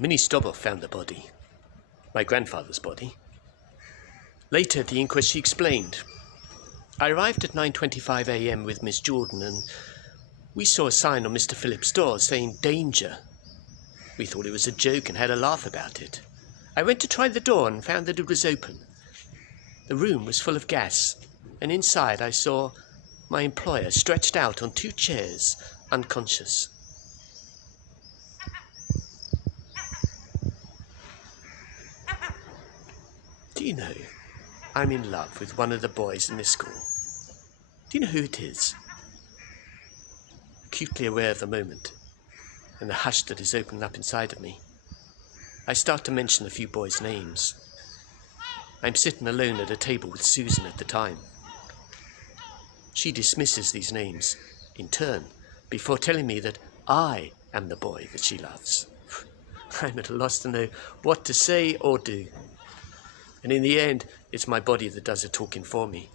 Minnie Stobble found the body, my grandfather's body. Later at the inquest she explained. I arrived at 9:25 a.m. with Miss Jordan and we saw a sign on Mr. Phillips' door saying danger. We thought it was a joke and had a laugh about it. I went to try the door and found that it was open. The room was full of gas, and inside I saw my employer stretched out on 2 chairs, unconscious. Do you know, I'm in love with one of the boys in this school. Do you know who it is? Acutely aware of the moment and the hush that is opening up inside of me, I start to mention a few boys' names. I'm sitting alone at a table with Susan at the time. She dismisses these names in turn before telling me that I am the boy that she loves. I'm at a loss to know what to say or do. And in the end, it's my body that does the talking for me,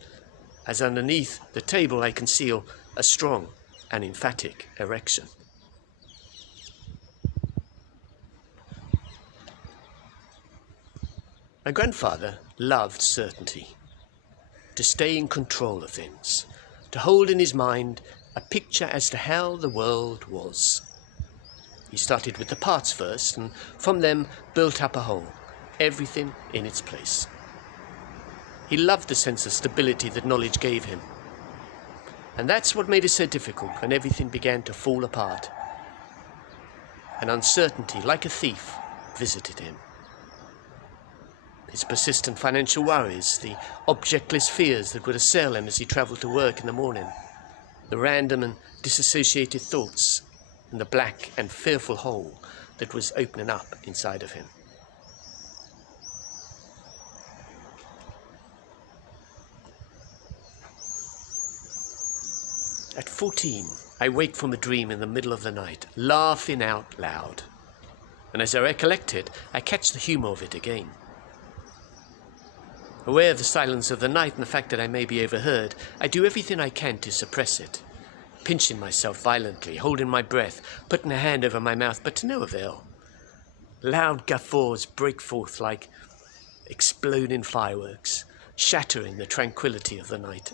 as underneath the table I conceal a strong and emphatic erection. My grandfather loved certainty, to stay in control of things, to hold in his mind a picture as to how the world was. He started with the parts first, and from them built up a whole, everything in its place. He loved the sense of stability that knowledge gave him. And that's what made it so difficult when everything began to fall apart. And uncertainty, like a thief, visited him. His persistent financial worries, the objectless fears that would assail him as he travelled to work in the morning, the random and disassociated thoughts, and the black and fearful hole that was opening up inside of him. At 14, I wake from a dream in the middle of the night, laughing out loud. And as I recollect it, I catch the humour of it again. Aware of the silence of the night and the fact that I may be overheard, I do everything I can to suppress it, pinching myself violently, holding my breath, putting a hand over my mouth, but to no avail. Loud guffaws break forth like exploding fireworks, shattering the tranquility of the night.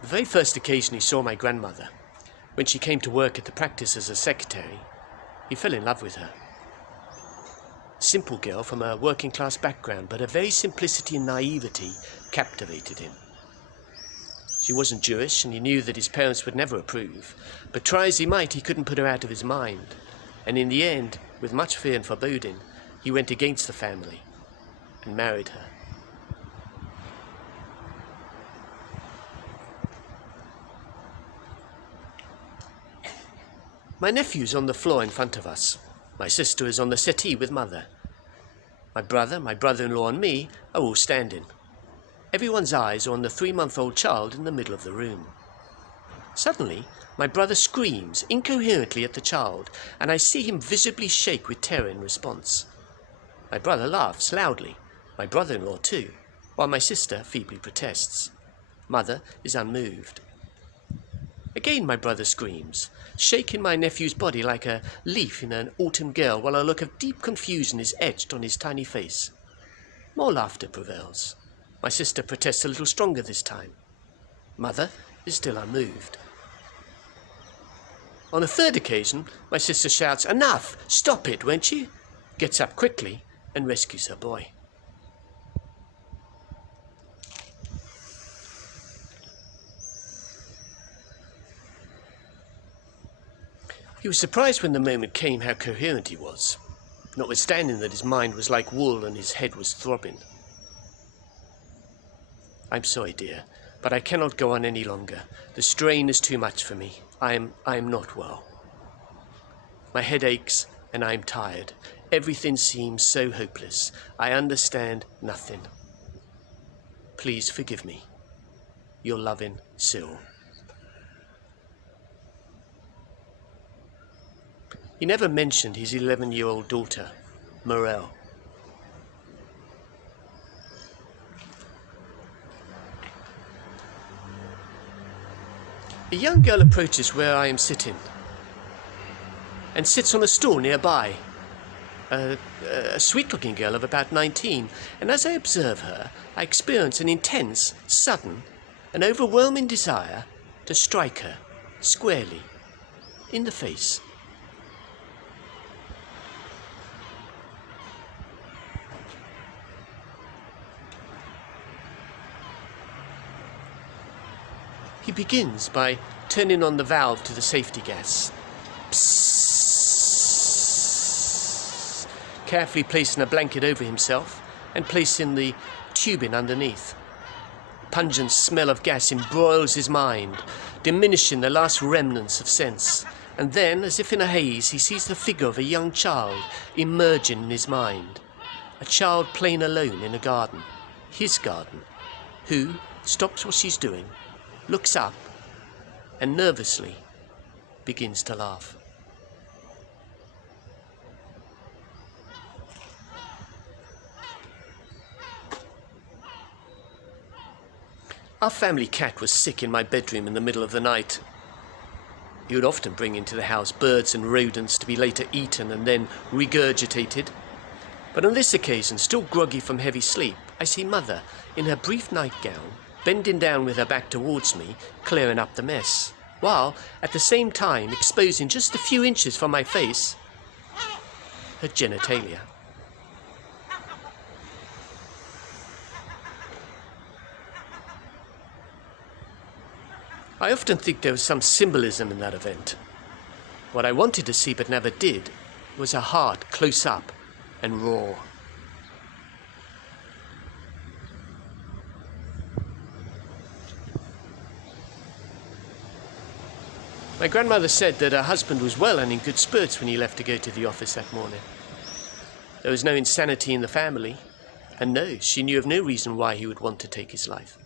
The very first occasion he saw my grandmother, when she came to work at the practice as a secretary, he fell in love with her. Simple girl from a working class background, but her very simplicity and naivety captivated him. She wasn't Jewish, and he knew that his parents would never approve, but try as he might, he couldn't put her out of his mind. And in the end, with much fear and foreboding, he went against the family and married her. My nephew's on the floor in front of us. My sister is on the settee with mother. My brother, my brother-in-law and me are all standing. Everyone's eyes are on the 3-month-old child in the middle of the room. Suddenly, my brother screams incoherently at the child, and I see him visibly shake with terror in response. My brother laughs loudly, my brother-in-law too, while my sister feebly protests. Mother is unmoved. Again my brother screams, shaking my nephew's body like a leaf in an autumn gale, while a look of deep confusion is etched on his tiny face. More laughter prevails. My sister protests a little stronger this time. Mother is still unmoved. On a third occasion, my sister shouts, "Enough! Stop it, won't you?" Gets up quickly and rescues her boy. He was surprised when the moment came how coherent he was, notwithstanding that his mind was like wool and his head was throbbing. "I'm sorry, dear, but I cannot go on any longer. The strain is too much for me. I am not well. My head aches and I am tired. Everything seems so hopeless. I understand nothing. Please forgive me. Your loving Cyril." He never mentioned his 11-year-old daughter, Morel. A young girl approaches where I am sitting and sits on a stool nearby. A sweet-looking girl of about 19, and as I observe her, I experience an intense, sudden, and overwhelming desire to strike her squarely in the face. He begins by turning on the valve to the safety gas. Psst. Carefully placing a blanket over himself and placing the tubing underneath. Pungent smell of gas embroils his mind, diminishing the last remnants of sense. And then, as if in a haze, he sees the figure of a young child emerging in his mind. A child playing alone in a garden, his garden, who stops what she's doing, looks up, and nervously begins to laugh. Our family cat was sick in my bedroom in the middle of the night. He would often bring into the house birds and rodents to be later eaten and then regurgitated. But on this occasion, still groggy from heavy sleep, I see Mother, in her brief nightgown, bending down with her back towards me, clearing up the mess, while, at the same time, exposing just a few inches from my face, her genitalia. I often think there was some symbolism in that event. What I wanted to see but never did was her heart close up and raw. My grandmother said that her husband was well and in good spirits when he left to go to the office that morning. There was no insanity in the family, and no, she knew of no reason why he would want to take his life.